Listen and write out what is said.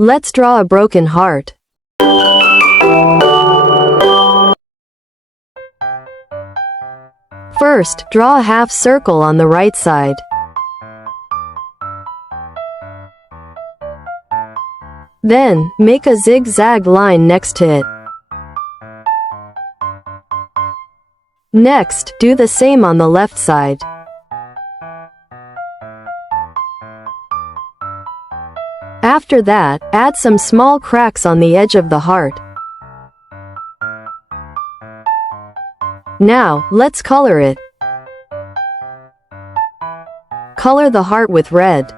Let's draw a broken heart. First, draw a half circle on the right side. Then, make a zigzag line next to it. Next, do the same on the left side. After that, add some small cracks on the edge of the heart. Now, let's color it. Color the heart with red.